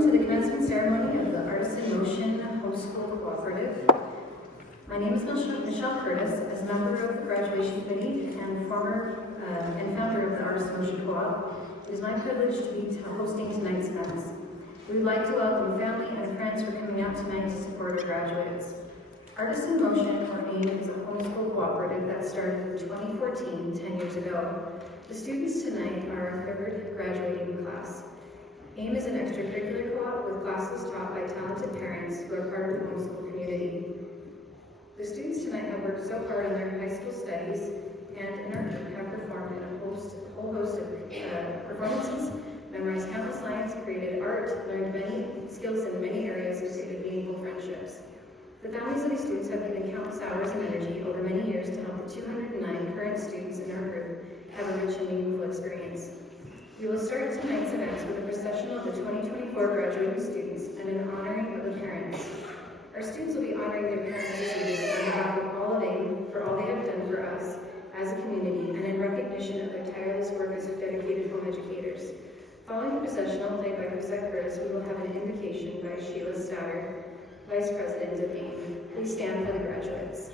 Welcome to the commencement ceremony of the Artists in Motion Homeschool Cooperative. My name is Michelle Curtis. As a member of the graduation committee and founder of the Artists in Motion Co-op, it is my privilege to be hosting tonight's events. We would like to welcome family and friends for coming out tonight to support our graduates. Artists in Motion, or AIM, is a homeschool cooperative that started in 2014, 10 years ago. The students tonight are our third graduating class. AIM is an extracurricular co-op with classes taught by talented parents who are part of the homeschool community. The students tonight have worked so hard on their high school studies and in our group have performed in a whole host of performances, memorized countless lines, created art, learned many skills in many areas, and created meaningful friendships. The families of these students have given countless hours and energy over many years to help the 209 current students in our group have a rich and meaningful experience. We will start tonight's events with a procession of the 2024 graduating students and an honoring of the parents. Our students will be honoring their parents this evening on behalf of all of them for all they have done for us as a community and in recognition of their tireless work as dedicated home educators. Following the processional played by Cosette Curtis, we will have an invocation by Sheila Statter, Vice President of AIM. Please stand for the graduates.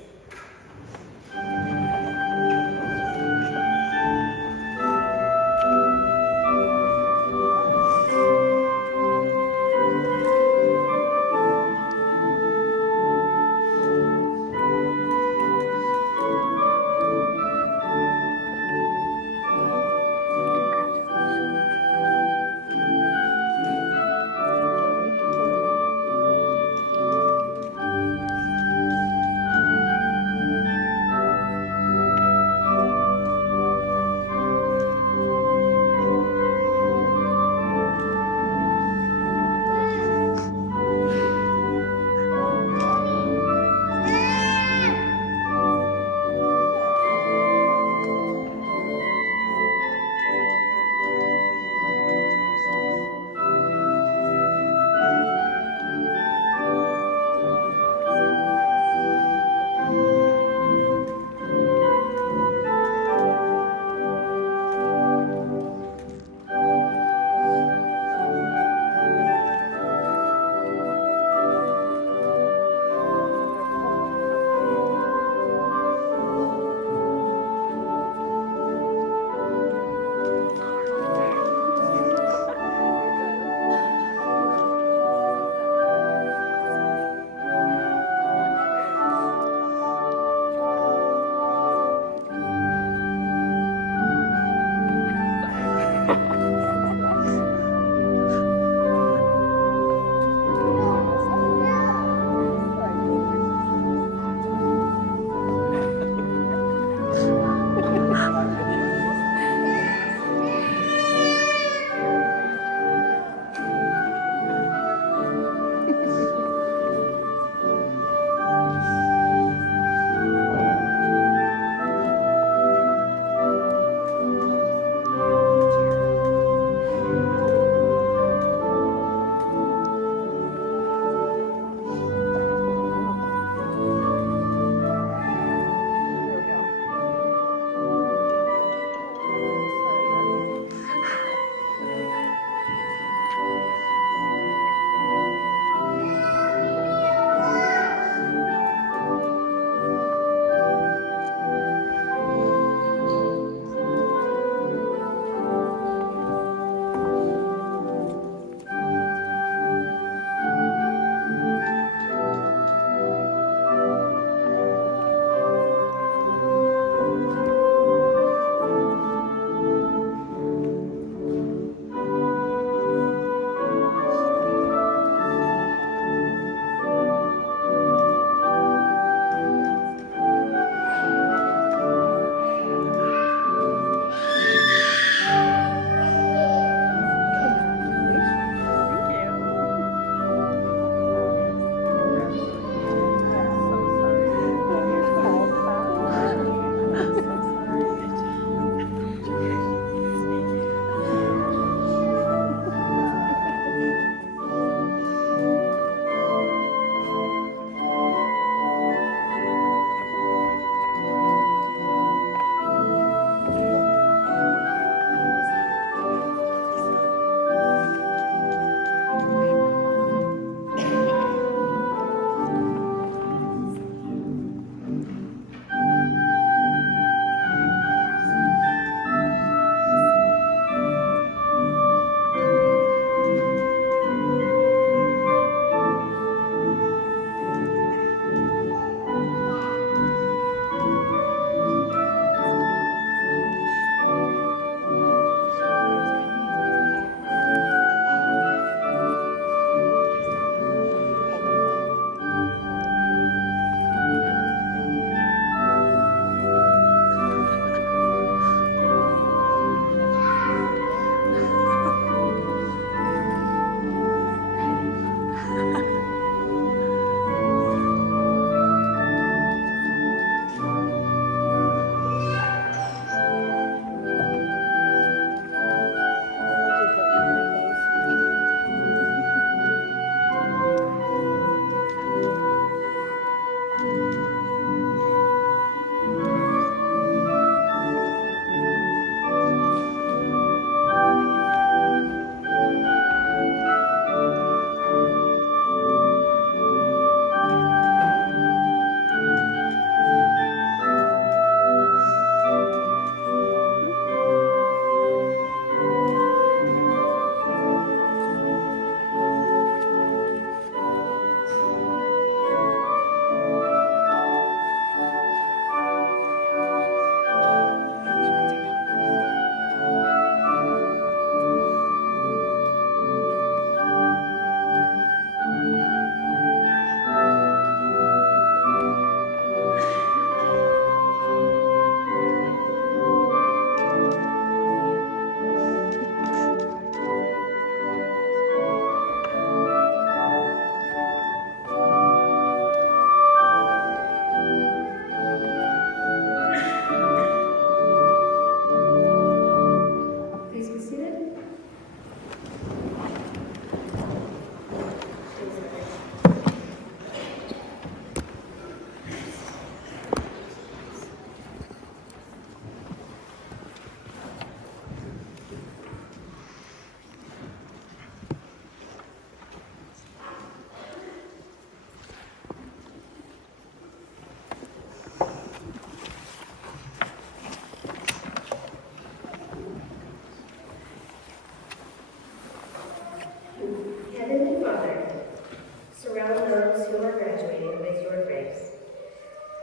graduating with your grace.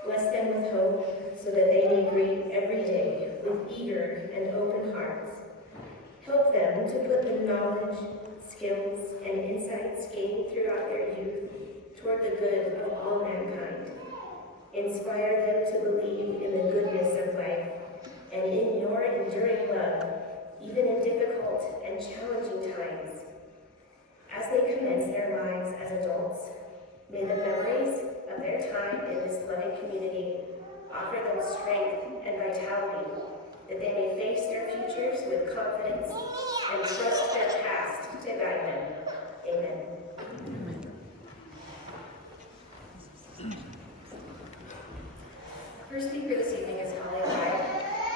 Bless them with hope so that they may greet every day with eager and open hearts. Help them to put the knowledge, skills, and insights gained throughout their youth toward the good of all mankind. Inspire them to believe in the goodness of life and in your enduring love, even in difficult and challenging times. As they commence their lives as adults, may the memories of their time in this loving community offer them strength and vitality, that they may face their futures with confidence and trust their past to guide them. Amen. First speaker this evening is Holly Lalliss.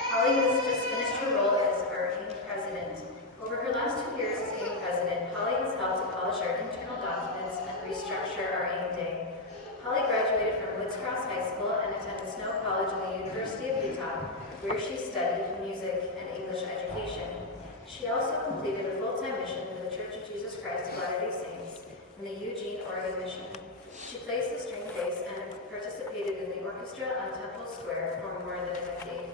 Holly has just finished her role as our AIM president. Over her last 2 years as AIM president, Holly has helped to polish our internal documents and restructure our AIM Day. Holly graduated from Woods Cross High School and attended Snow College in the University of Utah, where she studied music and English education. She also completed a full-time mission with the Church of Jesus Christ of Latter-day Saints in the Eugene, Oregon mission. She plays the string bass and participated in the orchestra on Temple Square for more than a decade.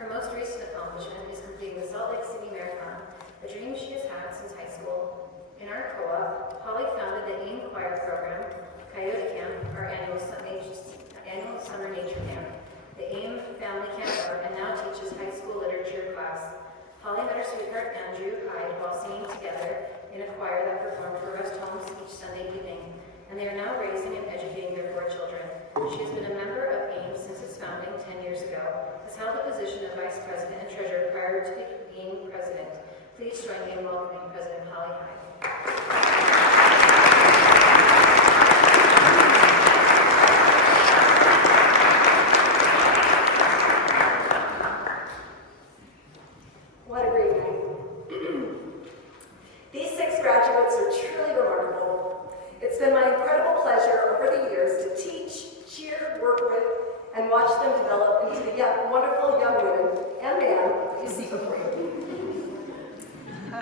Her most recent accomplishment is completing the Salt Lake City Marathon, a dream she has had since high school. In our co-op, Holly founded the AIM Choir program, Coyote Camp, our annual summer nature camp, the AIM Family Camper, and now teaches high school literature class. Holly met her sweetheart Andrew Hyde while singing together in a choir that performed for rest homes each Sunday evening, and they are now raising and educating their 4 children. She has been a member of AIM since its founding 10 years ago, has held the position of Vice President and Treasurer prior to being President. Please join me in welcoming President Holly Hyde. What a great night. These 6 graduates are truly remarkable. It's been my incredible pleasure over the years to teach, cheer, work with, and watch them develop into the wonderful young women and man you see before you.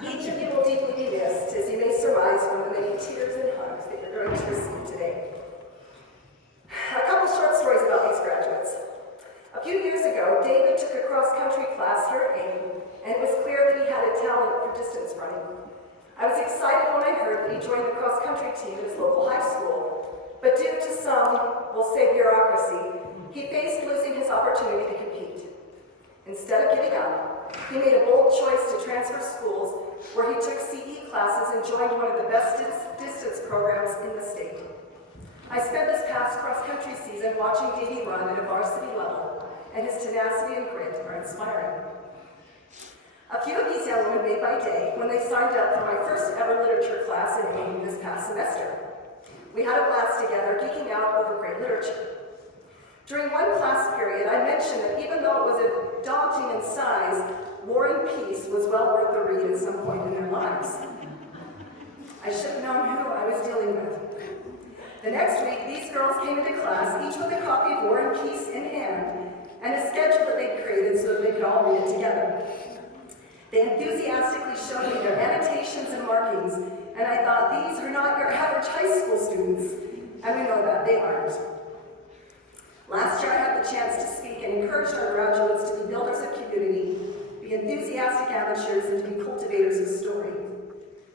Each of you will deeply be missed, as you may surmise from the many tears and hugs that you're going to receive today. A couple short stories about these graduates. A few years ago, David took a cross-country class here at AIM, and it was clear that he had a talent for distance running. I was excited when I heard that he joined the cross-country team at his local high school, but due to some, we'll say, bureaucracy, he faced losing his opportunity to compete. Instead of giving up, he made a bold choice to transfer schools, where he took CE classes and joined one of the best distance programs in the state. I spent this past cross-country season watching Davey run at a varsity level, and his tenacity and grit are inspiring. A few of these young women made my day when they signed up for my first ever literature class in AIM this past semester. We had a blast together, geeking out over great literature. During one class period, I mentioned that even though it was daunting in size, War and Peace was well worth the read at some point in their lives. I should have known who I was dealing with. The next week, these girls came into class, each with a copy of War and Peace in hand, and a schedule that they'd created so that they could all read it together. They enthusiastically showed me their annotations and markings, and I thought, these are not your average high school students. And we know that, they aren't. Last year I had the chance to speak and encourage our graduates to be builders of community, be enthusiastic amateurs, and to be cultivators of story.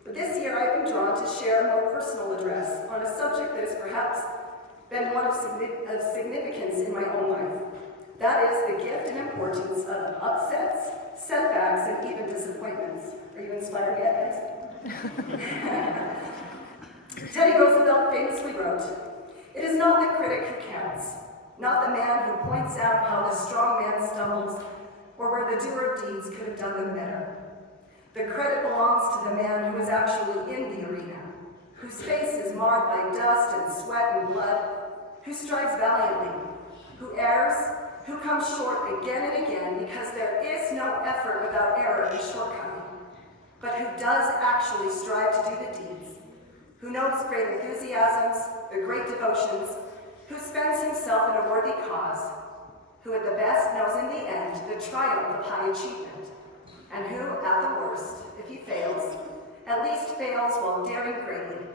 But this year I've been drawn to share a more personal address on a subject that has perhaps been one of significance in my own life. That is the gift and importance of upsets, setbacks, and even disappointments. Are you inspired yet, guys? Teddy Roosevelt famously wrote, "It is not the critic who counts, not the man who points out how the strong man stumbles, or where the doer of deeds could have done them better. The credit belongs to the man who is actually in the arena, whose face is marred by dust and sweat and blood, who strives valiantly, who errs, who comes short again and again because there is no effort without error and shortcoming, but who does actually strive to do the deeds, who knows great enthusiasms, the great devotions, who spends himself in a worthy cause, who at the best knows in the end the triumph of high achievement, and who, at the worst, if he fails, at least fails while daring greatly,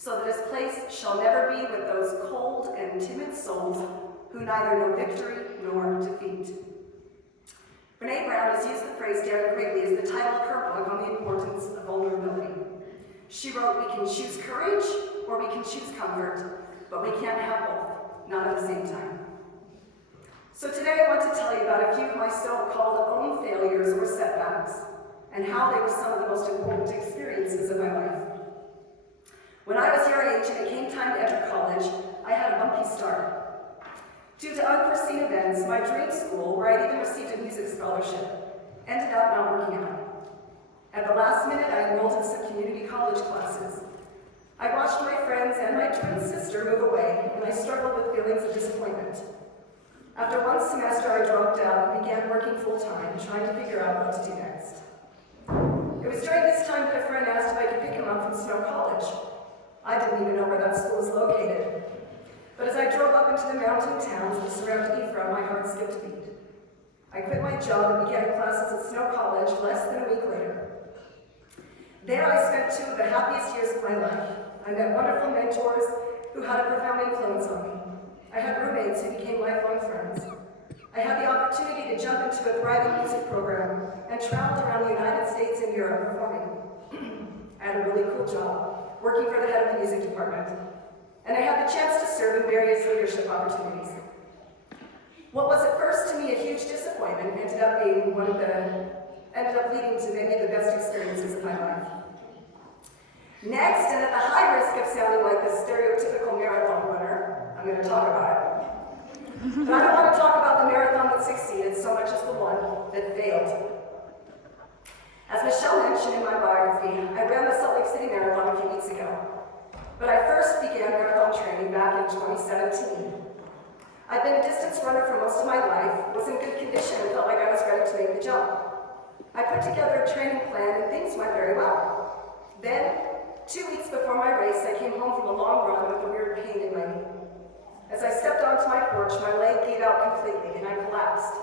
so that his place shall never be with those cold and timid souls who neither know victory nor defeat. Brene Brown has used the phrase daring greatly as the title of her book on the importance of vulnerability. She wrote, "We can choose courage or we can choose comfort, but we can't have both, not at the same time." So today I want to tell you about a few of my so-called own failures or setbacks and how they were some of the most important experiences of my life. When I was your age and it came time to enter college, I had a bumpy start. Due to unforeseen events, my dream school, where I'd even received a music scholarship, ended up not working out. At the last minute, I enrolled in some community college classes. I watched my friends and my twin sister move away, and I struggled with feelings of disappointment. After one semester, I dropped out and began working full-time, trying to figure out what to do next. It was during this time that a friend asked if I could pick him up from Snow College. I didn't even know where that school was located. But as I drove up into the mountain towns that surround Ephraim, my heart skipped a beat. I quit my job and began classes at Snow College less than a week later. There I spent 2 of the happiest years of my life. I met wonderful mentors who had a profound influence on me. I had roommates who became lifelong friends. I had the opportunity to jump into a thriving music program and traveled around the United States and Europe performing. I had a really cool job, working for the head of the music department. And I had the chance to serve in various leadership opportunities. What was at first to me a huge disappointment ended up leading to many of the best experiences of my life. Next, and at the high risk of sounding like the stereotypical marathon runner, I'm going to talk about it. But I don't want to talk about the marathon that succeeded so much as the one that failed. As Michelle mentioned in my biography, I ran the Salt Lake City Marathon a few weeks ago. But I first began marathon training back in 2017. I'd been a distance runner for most of my life, was in good condition, and felt like I was ready to make the jump. I put together a training plan and things went very well. Then, 2 weeks before my race, I came home from a long run with a weird pain in my knee. As I stepped onto my porch, my leg gave out completely and I collapsed.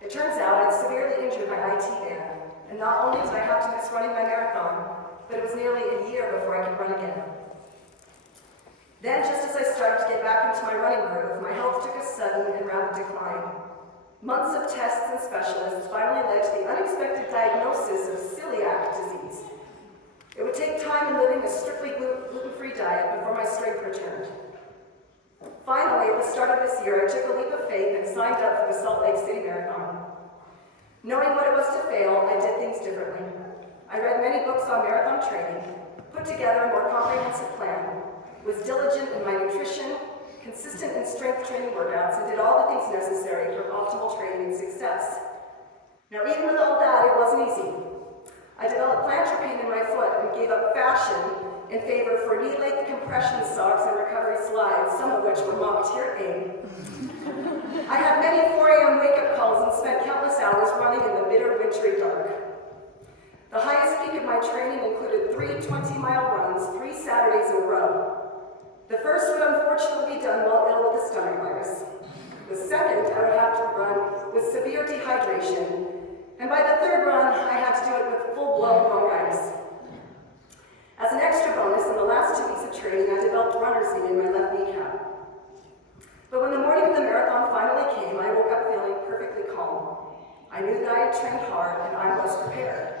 It turns out I'd severely injured my IT band, and not only did I have to miss running my marathon, but it was nearly a year before I could run again. Then, just as I started to get back into my running groove, my health took a sudden and rapid decline. Months of tests and specialists finally led to the unexpected diagnosis of celiac disease. It would take time and living a strictly gluten-free diet before my strength returned. Finally, at the start of this year, I took a leap of faith and signed up for the Salt Lake City Marathon. Knowing what it was to fail, I did things differently. I read many books on marathon training, put together a more comprehensive plan, was diligent in my nutrition, consistent in strength training workouts, and did all the things necessary for optimal training and success. Now, even with all that, it wasn't easy. I developed plantar pain in my foot and gave up fashion in favor for knee-length compression socks and recovery slides, some of which were mocked here at AIM. I had many 4 a.m. wake-up calls and spent countless hours running in the bitter, wintry dark. The highest peak of my training included 3 20-mile runs, 3 Saturdays in a row. The first would unfortunately be done while ill with the stomach virus. The second I would have to run with severe dehydration. And by the third run, I had to do it with full-blown bronchitis. As an extra bonus, in the last 2 weeks of training, I developed runner's knee in my left kneecap. But when the morning of the marathon finally came, I woke up feeling perfectly calm. I knew that I had trained hard and I was prepared.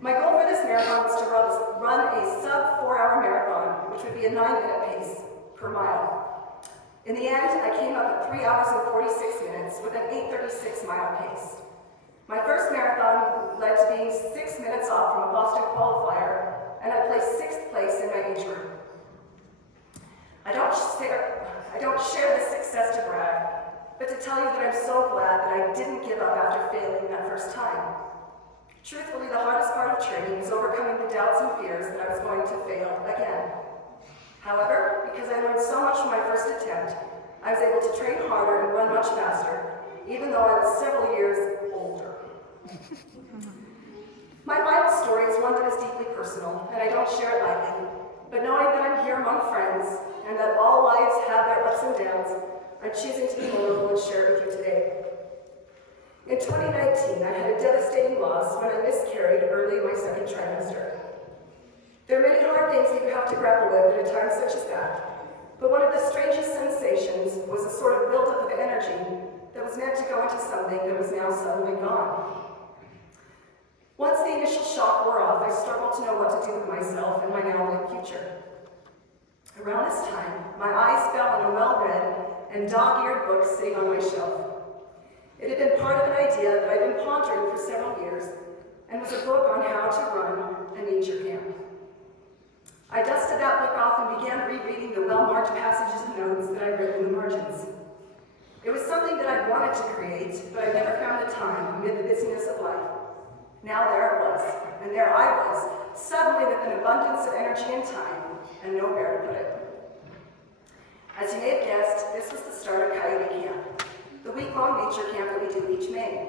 My goal for this marathon was to run a sub-4-hour marathon, which would be a 9-minute pace per mile. In the end, I came up at 3 hours and 46 minutes with an 8:36-mile pace. My first marathon led to being 6 minutes off from a Boston qualifier, and I placed 6th place in my age group. I don't share this success to brag, but to tell you that I'm so glad that I didn't give up after failing that first time. Truthfully, the hardest part of training was overcoming the doubts and fears that I was going to fail again. However, because I learned so much from my first attempt, I was able to train harder and run much faster, even though I was several years older. My final story is one that is deeply personal, and I don't share it lightly, but knowing that I'm here among friends, and that all lives have their ups and downs, I'm choosing to be vulnerable and share it with you today. In 2019, I had a devastating loss when I miscarried early in my second trimester. There are many hard things that you have to grapple with, but at a time such as that. But one of the strangest sensations was a sort of buildup of energy that was meant to go into something that was now suddenly gone. Once the initial shock wore off, I struggled to know what to do with myself and my now-lit future. Around this time, my eyes fell on a well-read and dog-eared book sitting on my shelf. It had been part of an idea that I'd been pondering for several years and was a book on how to run a nature camp. I dusted that book off and began rereading the well-marked passages and notes that I'd written in the margins. It was something that I'd wanted to create, but I never found the time amid the busyness of life. Now there it was, and there I was, suddenly with an abundance of energy and time, and nowhere to put it. As you may have guessed, this was the start of Coyote Camp, the week-long nature camp that we do each May.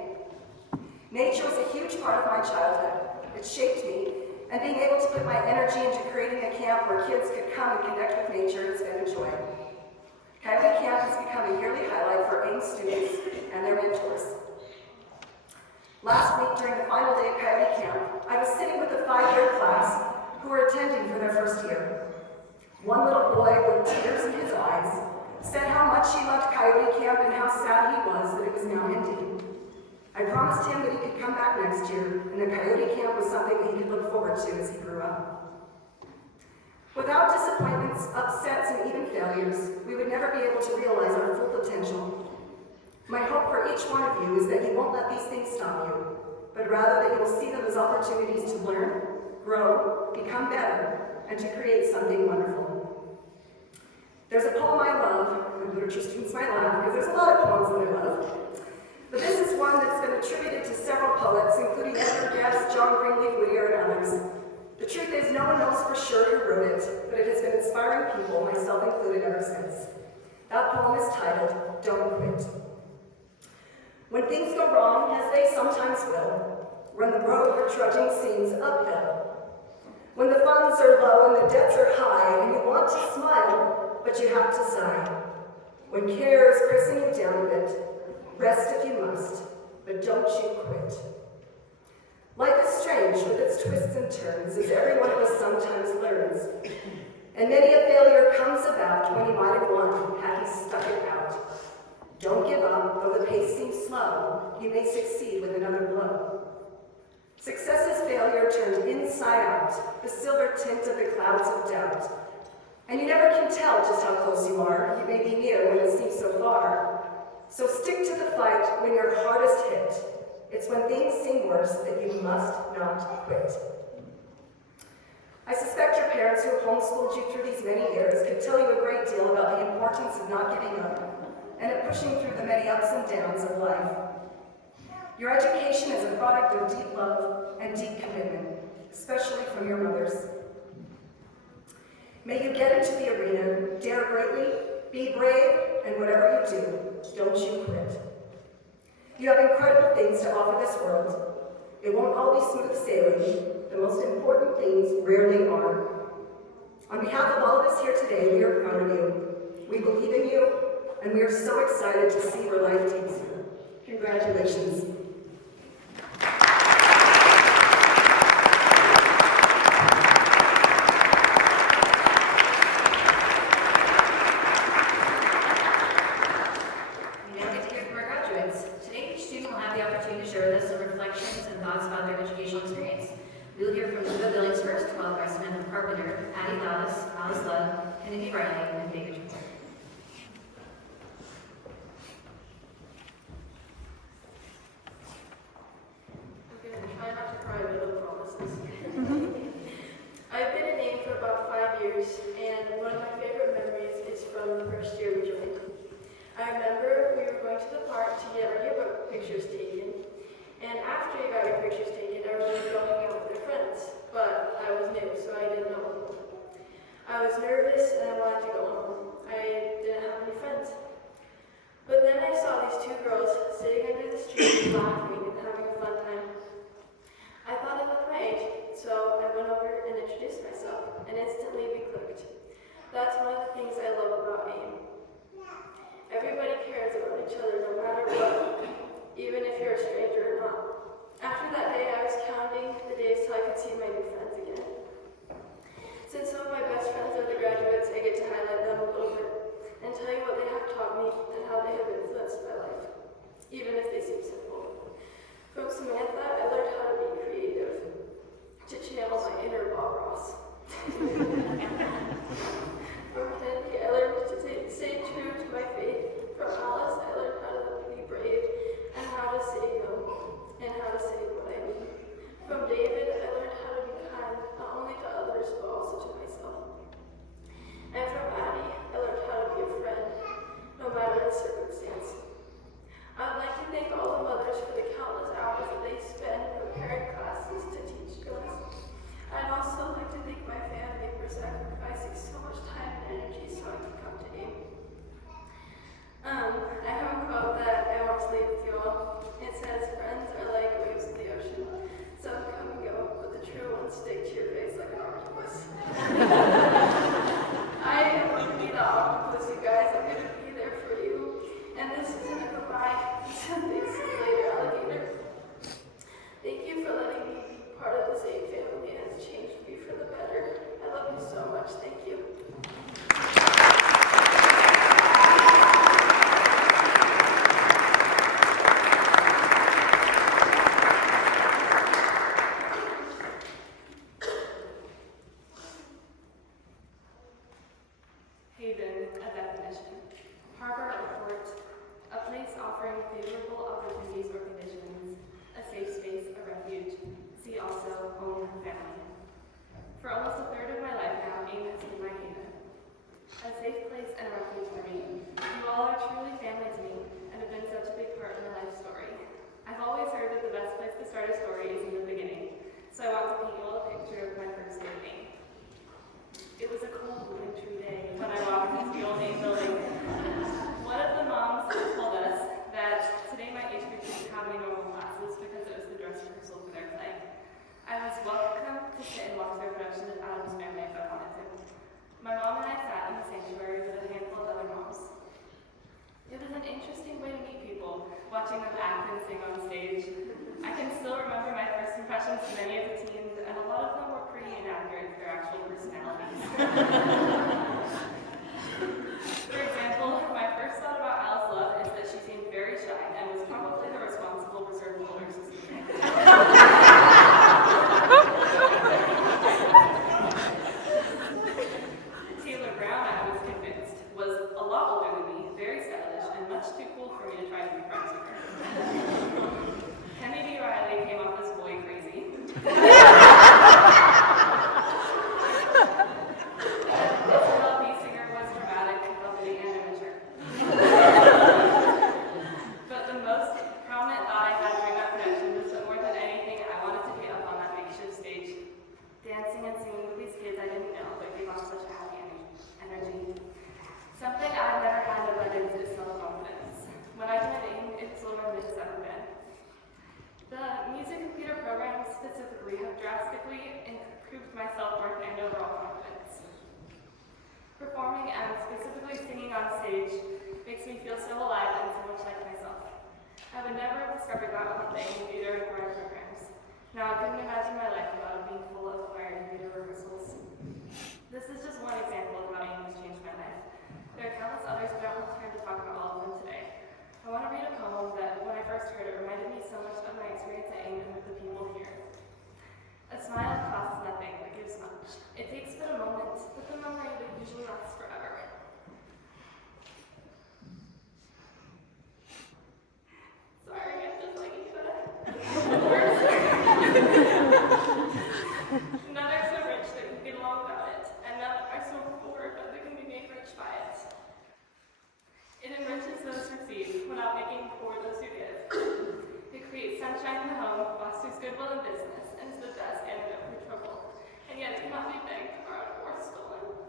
Nature was a huge part of my childhood. It shaped me, and being able to put my energy into creating a camp where kids could come and connect with nature has been a joy. Coyote Camp has become a yearly highlight for AIM students and their mentors. Last week, during the final day of Coyote Camp, I was sitting with a 5-year class who were attending for their first year. One little boy with tears in his eyes said how much he loved Coyote Camp and how sad he was that it was now ending. I promised him that he could come back next year, and that Coyote Camp was something that he could look forward to as he grew up. Without disappointments, upsets, and even failures, we would never be able to realize our full potential. My hope for each one of you is that you won't let these things stop you, but rather that you will see them as opportunities to learn, grow, become better, and to create something wonderful. There's a poem I love, and literature students might laugh because there's a lot of poems that I love. But this is one that's been attributed to several poets, including Edward Guest, John Greenleaf Whittier, and others. The truth is, no one knows for sure who wrote it, but it has been inspiring people, myself included, ever since. That poem is titled, Don't Quit. When things go wrong, as they sometimes will, when the road you're trudging seems uphill, when the funds are low and the debts are high, and you want to smile, but you have to sigh, when care is pressing you down a bit, rest if you must, but don't you quit. Life is strange with its twists and turns, as every one of us sometimes learns. And many a failure comes about when he might have won, had he stuck it out. Don't give up, though the pace seems slow, you may succeed with another blow. Success is failure turned inside out, the silver tint of the clouds of doubt. And you never can tell just how close you are, you may be near when it seems so far. So stick to the fight when you're hardest hit. It's when things seem worse that you must not quit. I suspect your parents who have homeschooled you through these many years could tell you a great deal about the importance of not giving up and of pushing through the many ups and downs of life. Your education is a product of deep love and deep commitment, especially from your mothers. May you get into the arena, dare greatly, be brave, and whatever you do, don't you quit. You have incredible things to offer this world. It won't all be smooth sailing. The most important things rarely are. On behalf of all of us here today, we are proud of you. We believe in you, and we are so excited to see where life takes you. Congratulations. We will hear from Eva Billings first, followed by Samantha Carpenter, Addie Lalliss, Alice Ludd, Kennedy Riley, and David Tervort. I'm going to try not to cry, but no promises. I've been in AIM for about 5 years, and one of my favorite memories is from the first year we joined. I remember we were going to the park to get our yearbook pictures taken, and after you got your pictures taken, everyone would go hang out with their friends, but I was new, so I didn't know. I was nervous and I wanted to go home. I didn't have any friends. But then I saw these two girls sitting under the tree laughing and having a fun time. I thought they looked my age, so I went over and introduced myself, and instantly we clicked. That's one of the things I love about AIM. Everybody cares about each other no matter what, even if you're a stranger or not. After that day, I was counting the days till I could see my new friends again. Since some of my best friends are the graduates From Samantha, I learned how to be creative, to channel my inner Bob Ross. From Kennedy, I learned to stay true to my faith. From Alice, I learned how to be brave and how to say no and how to say what I mean. From David, I learned how to be kind, not only to others, but also to myself. And from Addie, I learned how to be a friend, no matter the circumstance. I'd like to thank all the mothers for the countless hours that they spend preparing classes to teach us. I'd also like to thank my family for sacrificing so much time and energy so I could come to AIM. I have a quote that I want to leave with you all. It says, "Friends are like waves of the ocean. Some come and go, but the true ones stick to your face like an octopus." I am going to be the octopus, you guys. I'm going to be there for you. And this isn't a goodbye. It's a thanks you later, alligator. Thank you for letting me be part of this AIM family, and it's changed me for the better. I love you so much. Thank you. Haven, a definition. Harbor or port, a place offering favorable opportunities or conditions, a safe space, a refuge. See also home and family. For almost a third of my life now, AIM has been my haven. A safe place and a refuge for me. You all are truly family to me and have been such a big part of my life story. I've always heard that the best place to start a story is in the beginning, so I want to paint you all a picture of my first day of AIM. It was a cold, wintry day when I walked into the old AIM building. One of the moms told us that today my age group didn't have any normal classes because it was the dress rehearsal for their play. I was welcome to sit and watch their production of Adam's Family if I wanted to. My mom and I sat in the sanctuary with a handful of other moms. It was an interesting way to meet people, watching them act and sing on stage. I can still remember my first impressions of many of the teens, and a lot of them were pretty inaccurate to their actual personalities. For example, my first thought about Alice Love is that she seemed very shy and was probably the responsible reserve older sister. Taylor Brown, I was convinced, was a lot older than me, very stylish, and much too cool for me to try to be friends with her. Kennedy Riley came off as boy crazy. Isabel Singer was dramatic, bubbly, and immature. But the most prominent thought I had during that production was that more than anything, I wanted to be up on that makeshift stage, dancing and singing with these kids I didn't know, but gave off such happy energy. Something I've never had in abundance is self-confidence. When I joined AIM, it was lower than it's ever been. The music and theater programs specifically have drastically improved my self-worth and overall confidence. Performing and specifically singing on stage makes me feel so alive and so much like myself. I would never have discovered that without the AIM theater and choir programs. Now I couldn't imagine my life without it being full of choir and theater rehearsals. This is just one example of how AIM has changed my life. There are countless others, but I don't have time to talk about all of them today. I want to read a poem that, when I first heard it, reminded me so much of my experience at AIM and with the people here. A smile costs nothing, but gives much. It takes but a moment, but the memory of it usually lasts forever. Sorry, I'm just like Eva. None are so rich that can get along without it, and none are so poor that they can be made rich by it. It enriches those who receive, without making poor those who give. It creates sunshine in the home, fosters goodwill in business, and is the best antidote for trouble. And yet it cannot be begged, borrowed, or stolen.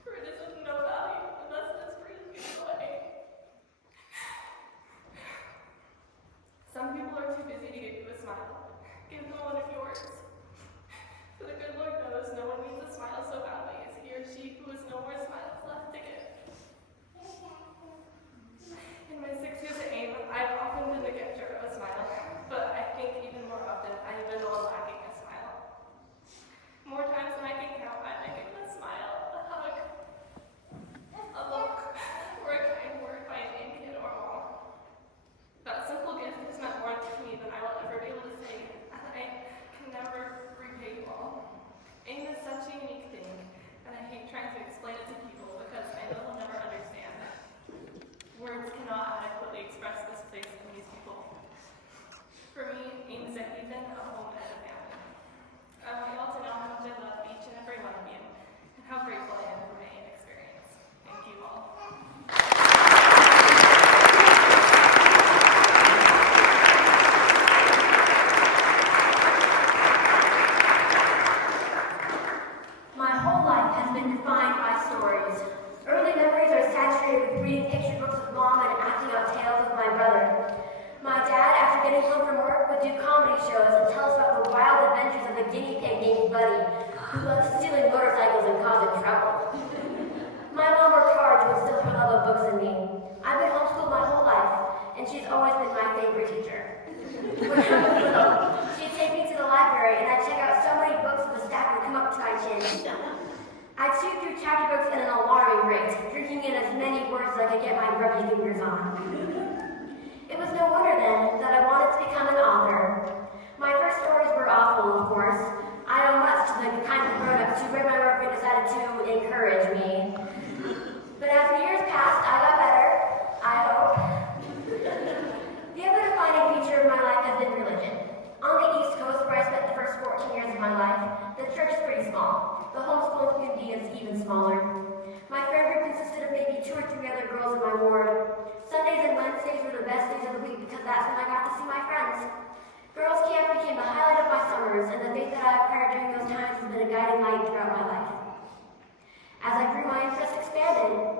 For it is of no value unless it is free to give away. Some people are too busy to give you a smile. Give them one of yours. For the good Lord knows no one needs a smile so badly as he or she who has no more smiles left to give. In my 6 years at AIM, I've often been the gifter of a smile, but I think even more often I've been the one lacking a smile. More times than I can count, I make it a smile, a hug, home from work would do comedy shows and tell us about the wild adventures of a guinea pig named Buddy, who loved stealing motorcycles and causing trouble. My mom worked hard to instill her love of books in me. I've been homeschooled my whole life, and she's always been my favorite teacher. When I was little, she'd take me to the library, and I'd check out so many books that the stack would come up to my chin. I'd shoot through chapter books at an alarming rate, drinking in as many words as I could get my grubby fingers on. It was no wonder then that I wanted to become an author. My first stories were awful, of course. I owe much to the kind of grown-ups who read my work and decided to encourage me. But as the years passed, I got better, I hope. The other defining feature of my life has been religion. On the East Coast, where I spent the first 14 years of my life, the church is pretty small. The homeschool community is even smaller. My friend group consisted of maybe 2 or 3 other girls in my ward. Sundays and Wednesdays were the best days of the week because that's when I got to see my friends. Girls' camp became the highlight of my summers, and the faith that I acquired during those times has been a guiding light throughout my life. As I grew, my interest expanded.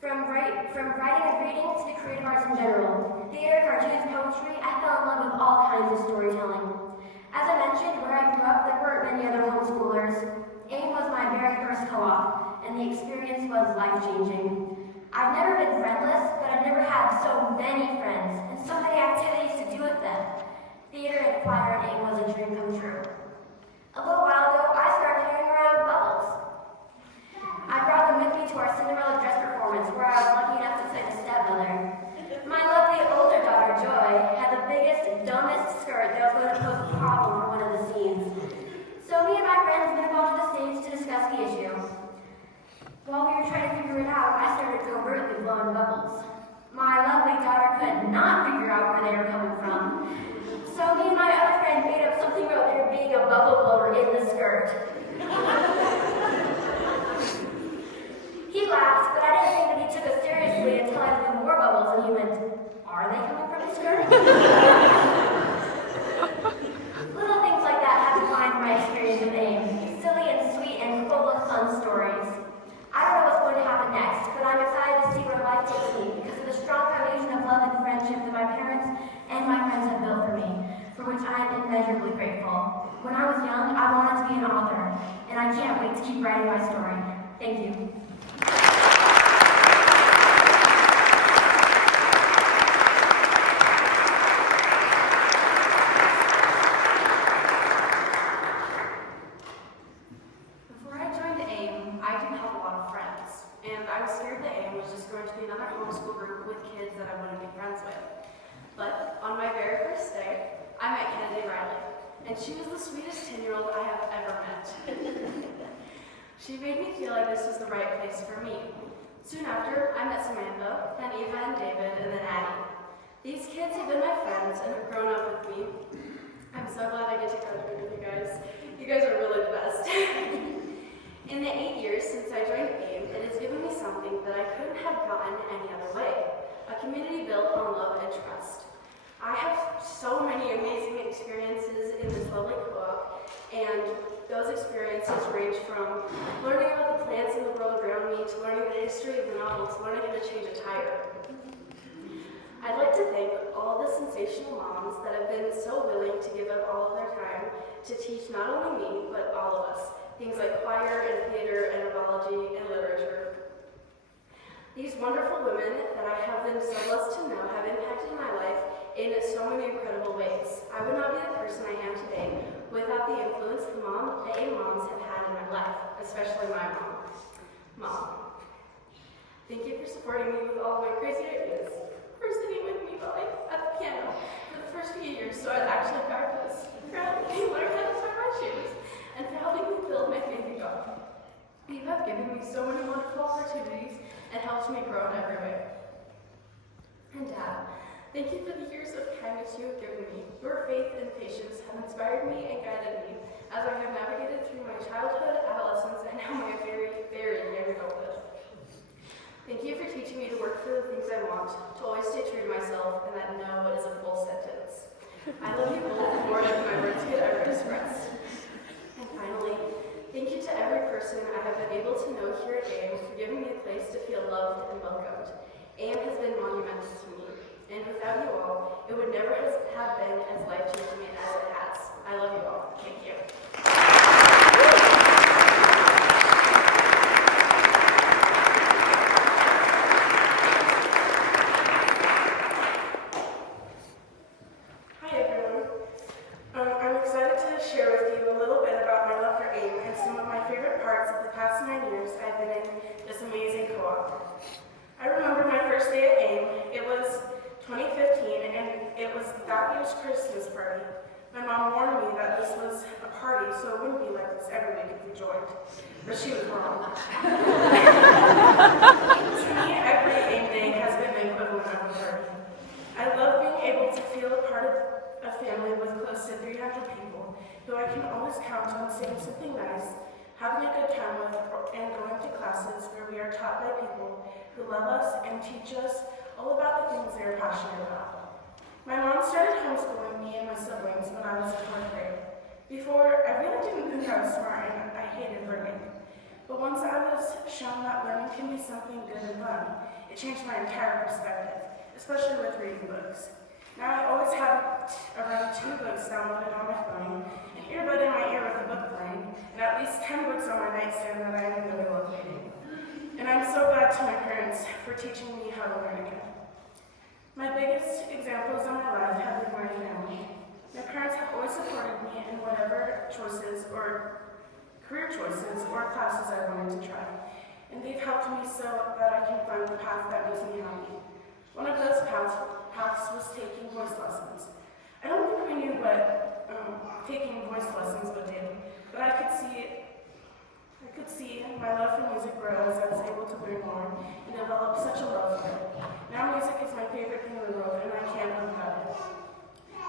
From writing and reading to the creative arts in general, theater, cartoons, poetry, I fell in love with all kinds of storytelling. As I mentioned, where I grew up, there weren't many other homeschoolers. AIM was my very first co-op, and the experience was life-changing. I've never been friendless, but I've never had so many friends, and so many activities to do with them. Theater and choir at AIM was a dream come true. A little while ago, I started hanging around Bubbles. I brought them with me to our Cinderella dress performance, where I was lucky enough to play the stepmother. My lovely older daughter, Joy, had the biggest, dumbest skirt that was going to pose a problem for one of the scenes. So me and my friends moved onto the stage to discuss the issue. While we were trying to figure it out, I started covertly blowing bubbles. My lovely daughter could not figure out where they were coming from. So me and my other friend made up something about there being a bubble blower in the skirt. He laughed, but I didn't think that he took us seriously until I blew more bubbles and he went, "Are they coming from the skirt?" Little things like that have defined my experience with AIM. Silly and sweet and full of fun stories. I don't know what's going to happen next, but I'm excited to see where life takes me because of the strong foundation of love and friendship that my parents and my friends have built for me, for which I am immeasurably grateful. When I was young, I wanted to be an author, and I can't wait to keep writing my story. Thank you. Before I joined AIM, I didn't have a lot of friends, and I was scared that AIM was just going to be another homeschool group with kids that I wouldn't be friends with. But on my very first day, I met Addie Lalliss, and she was the sweetest 10-year-old I have ever met. She made me feel like this was the right place for me. Soon after, I met Samantha, then Eva and David, and then Addie. These kids have been my friends and have grown up with me. I'm so glad I get to graduate with you guys. You guys are really the best. In the 8 years since I joined AIM, it has given me something that I couldn't have gotten any other way. A community built on love and trust. I have so many amazing experiences in this lovely co-op, and those experiences range from learning about the plants in the world around me, to learning the history of the novel, to learning how to change a tire. I'd like to thank all the sensational moms that have been so willing to give up all of their time to teach not only me, but all of us, things like choir and theater and herbology and literature. These wonderful women that I have been so blessed to know have impacted my life in so many incredible ways. I would not be the person I am today without the influence the AIM moms have had in my life, especially my mom. Mom, thank you for supporting me with all my crazy ideas, for sitting with me while at the piano for the first few years so I'd actually practice, for helping me learn how to tie my shoes, and for helping me build my faith in God. You have given me so many wonderful opportunities and helped me grow in every way. And Dad, thank you for the years of kindness you have given me. Your faith and patience have inspired me and guided me as I have navigated through my childhood, adolescence, and now my very, very young adulthood. Thank you for teaching me to work for the things I want, to always stay true to myself, and that no is a full sentence. I love you both more than my words could ever express. And finally, thank you to every person I have been able to know here at AIM for giving me a place to feel loved and welcomed. AIM has been monumental to me. And without you all, it would never have been as life-changing as it has. I love you all. Thank you. Hi everyone. I'm excited to share with you a little bit about my love for AIM and some of my favorite parts of the past 9 years I've been in this amazing co-op. I remember my first day at AIM. It was 2015 and it was that year's Christmas party. My mom warned me that this was a party, so it wouldn't be like this every week if we joined. But she was wrong. To me, every AIM day has been the equivalent of a party. I love being able to feel a part of a family with close to 300 people who I can always count on saying something nice, having a good time with, and going to classes where we are taught by people who love us and teach us all about the things they are passionate about. My mom started homeschooling me and my siblings when I was in 4th grade. Before, I really didn't think I was smart and I hated learning. But once I was shown that learning can be something good and fun, it changed my entire perspective, especially with reading books. Now I always have around 2 books downloaded on my phone, an earbud in my ear with a book playing, and at least 10 books on my nightstand that I am in the middle of reading. And I'm so glad to my parents for teaching me how to learn again. My biggest examples in my life have been my family. My parents have always supported me in whatever choices or career choices or classes I wanted to try. And they've helped me so that I can find the path that makes me happy. One of those paths was taking voice lessons. I don't think we knew what taking voice lessons would do, but I could see my love for music grow as I was able to learn more and develop such a love for it. Now music is my favorite thing in the world, and I can't live without it.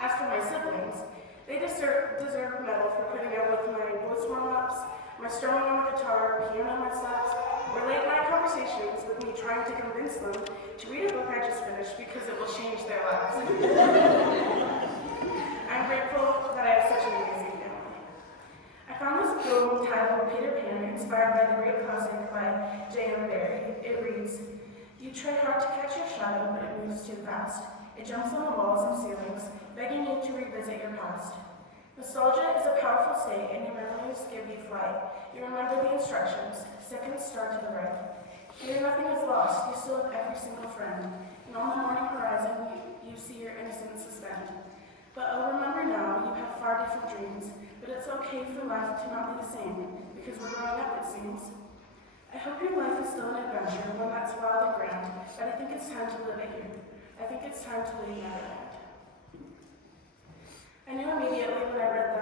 As for my siblings, they deserve a medal for putting up with my voice warm-ups, my strumming on the guitar, piano mess-ups, or late night conversations with me trying to convince them to read a book I just finished because it will change their lives. I'm grateful that I have such an amazing family. I found this poem titled Peter Pan, inspired by the great classic by J.M. Barrie. It reads, "You try hard to catch your shadow, but it moves too fast. It jumps on the walls and ceilings, begging you to revisit your past. Nostalgia is a powerful state, and your memories give you flight. You remember the instructions. Seconds start to the right. Here nothing is lost. You still have every single friend. And on the morning horizon, you see your innocence suspend. But oh, remember now, you have far different dreams. But it's okay for life to not be the same, because we're growing up, it seems. I hope your life is still an adventure, one that's wild and grand, but I think it's time to live it here. I think it's time to leave Neverland." I knew immediately when I read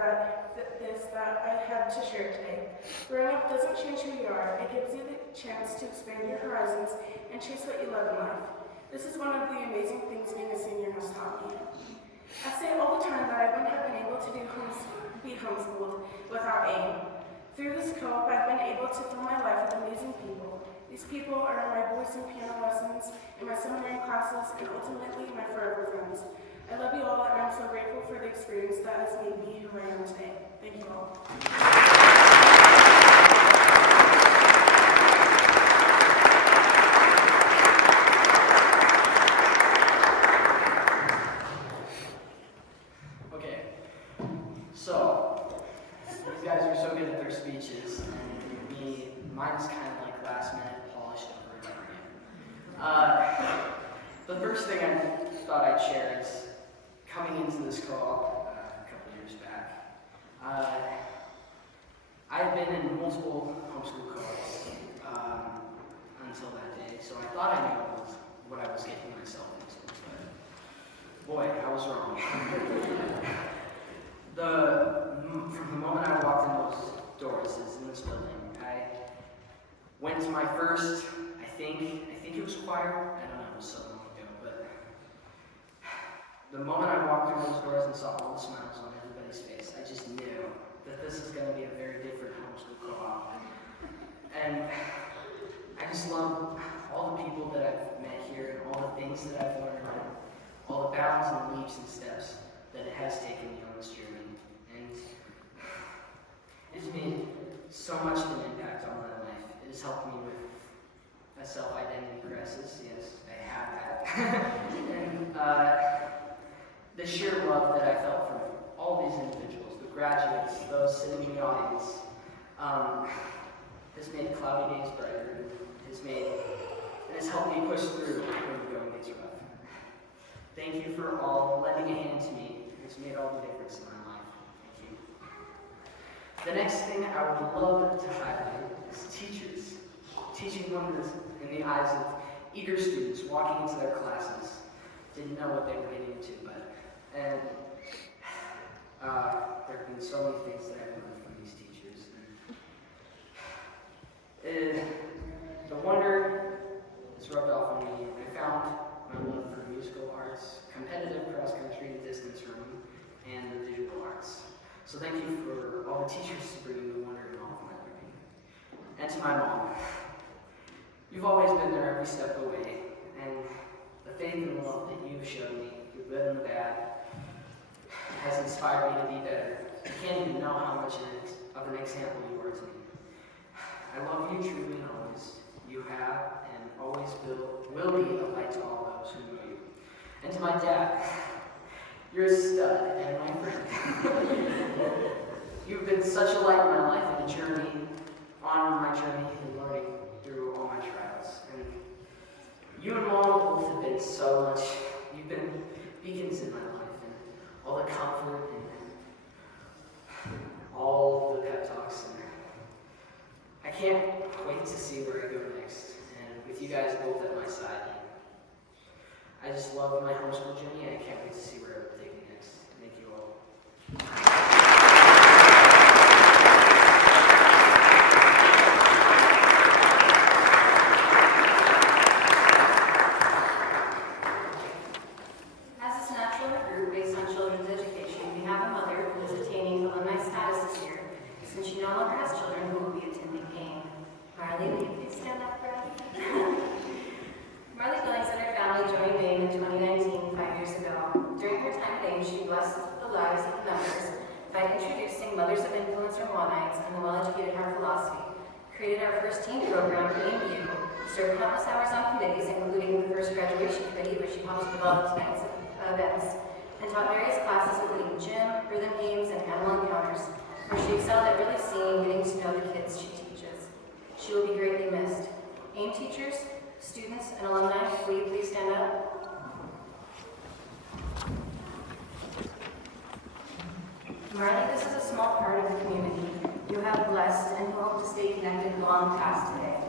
that I had to share it today. Growing up doesn't change who you are. It gives you the chance to expand your horizons and chase what you love in life. This is one of the amazing things being a senior has taught me. I say all the time that I wouldn't have been able to be homeschooled without AIM. Through this co-op, I've been able to fill my life with amazing people. These people are my voice and piano lessons, in my seminary classes, and ultimately my forever friends. I love you all, and I'm so grateful for the experience that has made me who I am today. Thank you all. Okay, so these guys are so good at their speeches, and mine's kind of like last minute polished over and over again. The first thing I thought I'd share is coming into this co-op a couple years back. I had been in multiple homeschool co-ops until that day, so I thought I knew what I was getting myself into, but boy, I was wrong. From the moment I walked in those doors in this building, I went to my first, I think it was choir, I don't know, it was so long ago, but the moment I walked through those doors and saw all the smiles on everybody's face, I just knew that this is going to be a very different homeschool co-op. And I just love all the people that I've met here and all the things that I've learned, all the bounds and leaps and steps that it has taken me on this journey. And it's made so much of an impact on my life. It has helped me with a self-identity crisis. Yes, I have that. And the sheer love that I felt from all these individuals, the graduates, those sitting in the audience, has made cloudy days brighter, and has helped me push through when the going gets rough. Thank you for all lending a hand to me. It's made all the difference in my life. Thank you. The next thing I would love to highlight is teachers. Teaching wonders in the eyes of eager students walking into their classes. Didn't know what they were getting into, there have been so many things that I've learned from these teachers. The wonder has rubbed off on me. I found my love for musical arts, competitive cross-country, distance running, and the visual arts. So thank you for all the teachers bringing the wonder and all of my learning. And to my mom, you've always been there every step of the way, and the faith and love that you've shown me, the good and the bad, has inspired me to be better. You can't even know how much of an example you are to me. I love you truly and always. You have and always will be a light to all those who know you. And to my dad, you're a stud and my friend. You've been such a light in my life and on my journey and learning through all my trials. And you and Mom both have been so much. You've been beacons in my life, and all the comfort and all the pep talks. And I can't wait to see where I go next. And with you guys both at my side, I just love my homeschool journey, and I can't wait to see where it will take me next. Thank you all. As is natural in a group based on children's education, we have a mother who is attaining alumni status this year, since she no longer has children who will be attending AIM. Marley, will you please stand up for us? Marley Billings and her family joined AIM in 2019, 5 years ago. During her time at AIM, she blessed the lives of the members by introducing Mothers of Influence or Mawnites and the Well-Educated Heart Philosophy, created our first teen program, AIM U, served countless hours on committees, including the first graduation committee, which she helped develop tonight's events, and taught various classes including gym, rhythm games, and animal encounters, where she excelled at really seeing and getting to know the kids she teaches. She will be greatly missed. AIM teachers, students, and alumni, will you please stand up? Marley, this is a small part of the community you have blessed and who hope to stay connected long past today.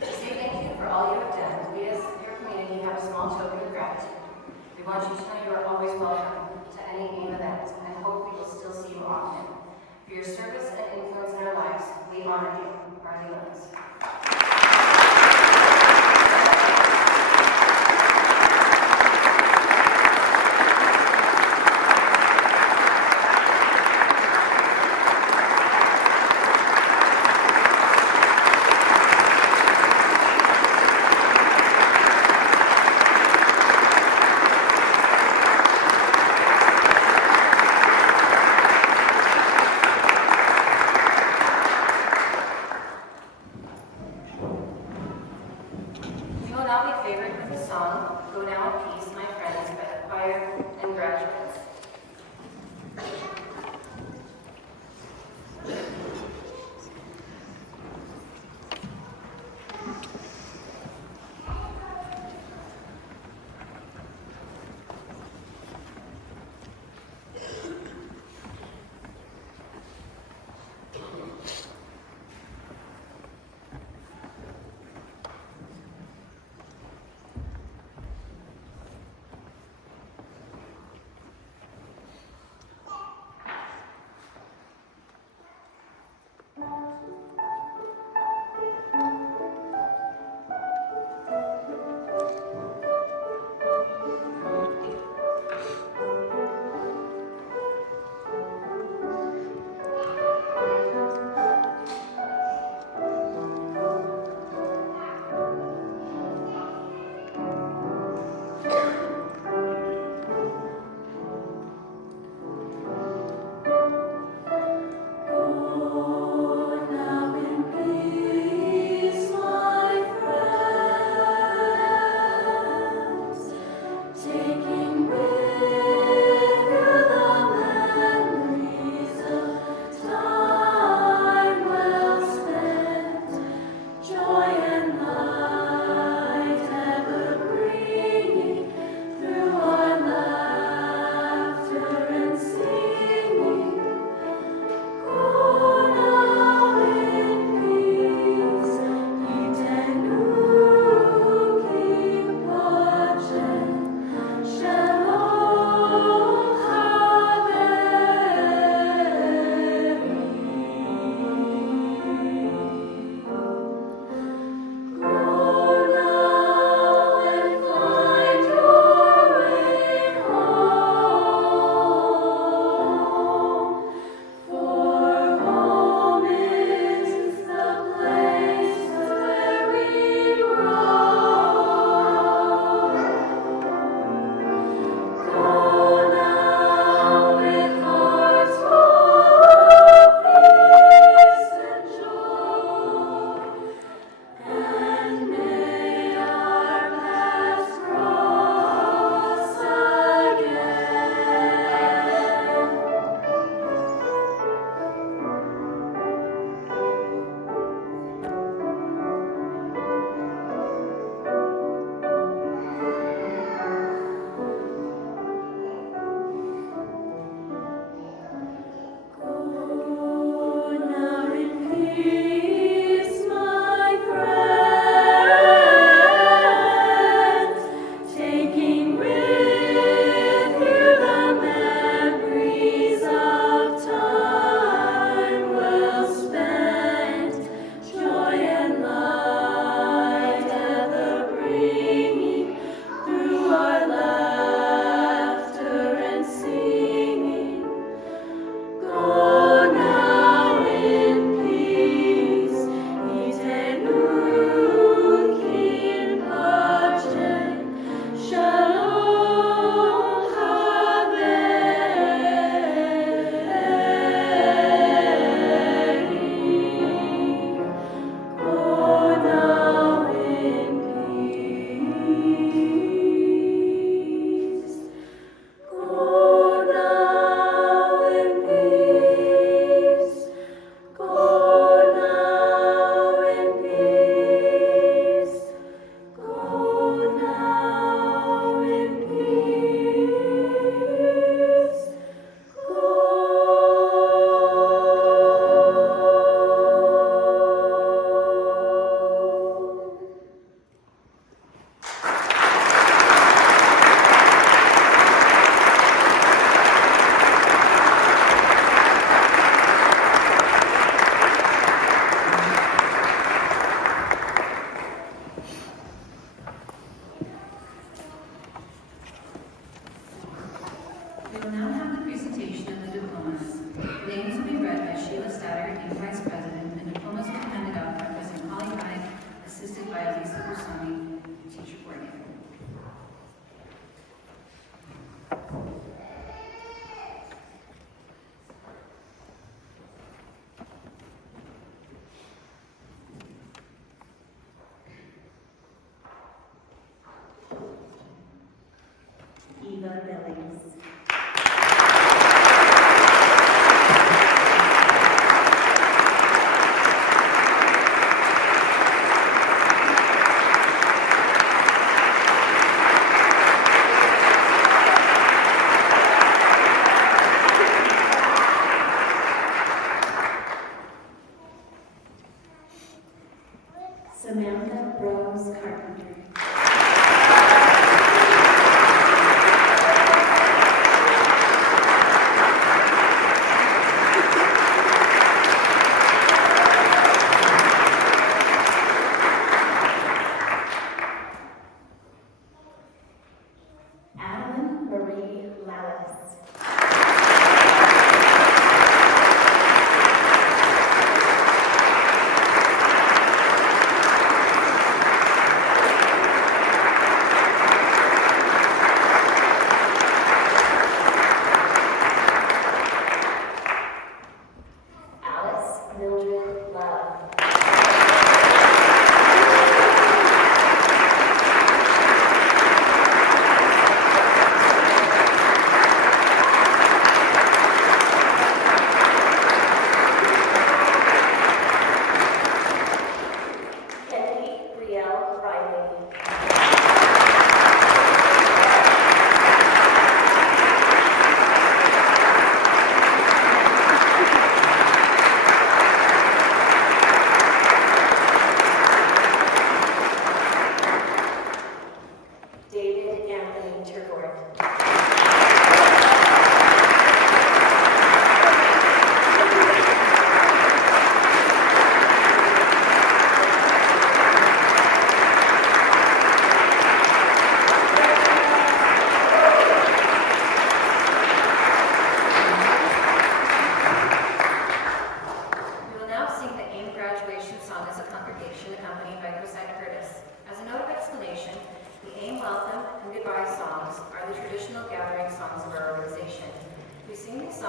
To say thank you for all you have done, we as your community have a small token of gratitude. We want you to know you are always welcome to any AIM event and hope we will still see you often. For your service and influence in our lives, we honor you, Marley Billings.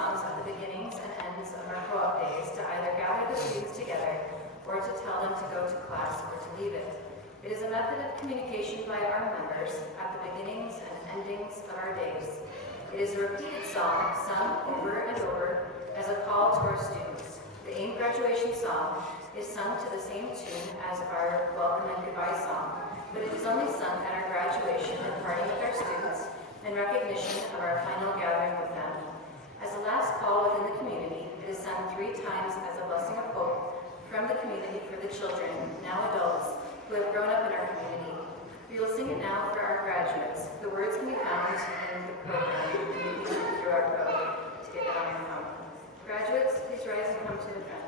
songs at the beginnings and ends of our co-op days to either gather the students together or to tell them to go to class or to leave it. It is a method of communication by our members at the beginnings and endings of our days. It is a repeated song sung over and over as a call to our students. The AIM graduation song is sung to the same tune as our welcome and goodbye song, but it is only sung at our graduation and parting with our students in recognition of our final gathering with them. As a last call within the community, it is sung 3 times as a blessing of hope from the community for the children, now adults, who have grown up in our community. We will sing it now for our graduates. The words can be found in the program. You can please read through our code to get that on your phone. Graduates, please rise and come to the front.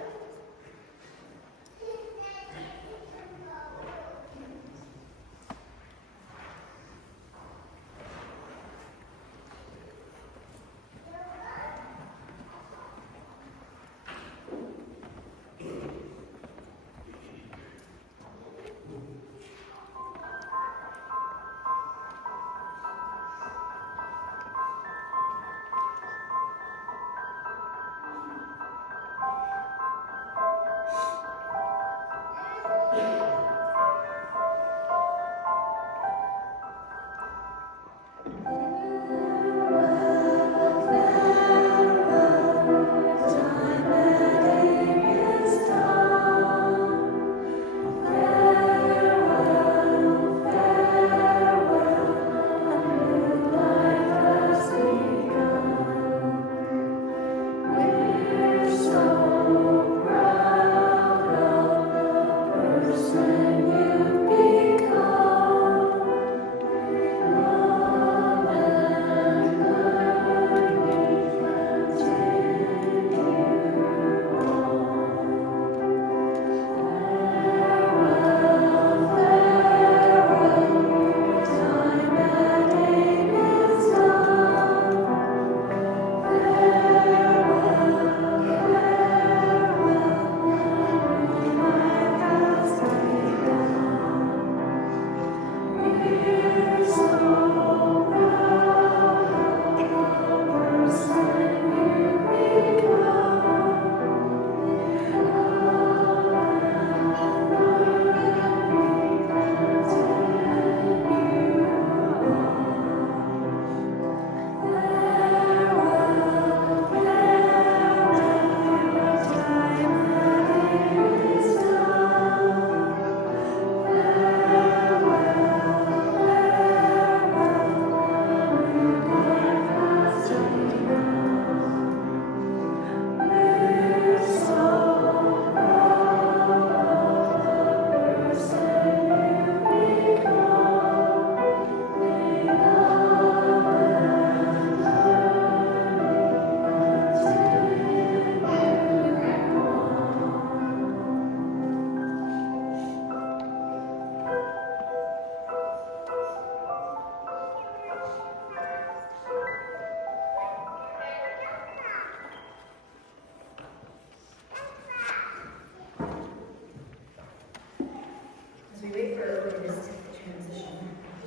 We wait for openness to transition.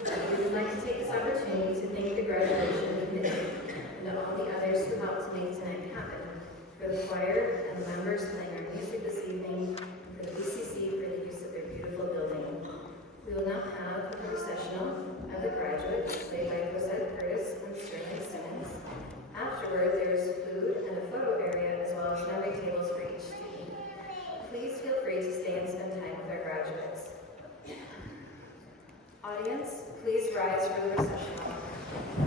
We would like to take this opportunity to thank the graduation committee and all the others who helped to make tonight happen. For the choir and the members playing our music this evening, for the BCC for the use of their beautiful building. We will now have a processional of the graduates played by Cosette Curtis and Sterling Simmons. Afterward, there is food and a photo area as well as memory tables for each student. Please feel free to stay and spend time with our graduates. Audience, please rise for the processional.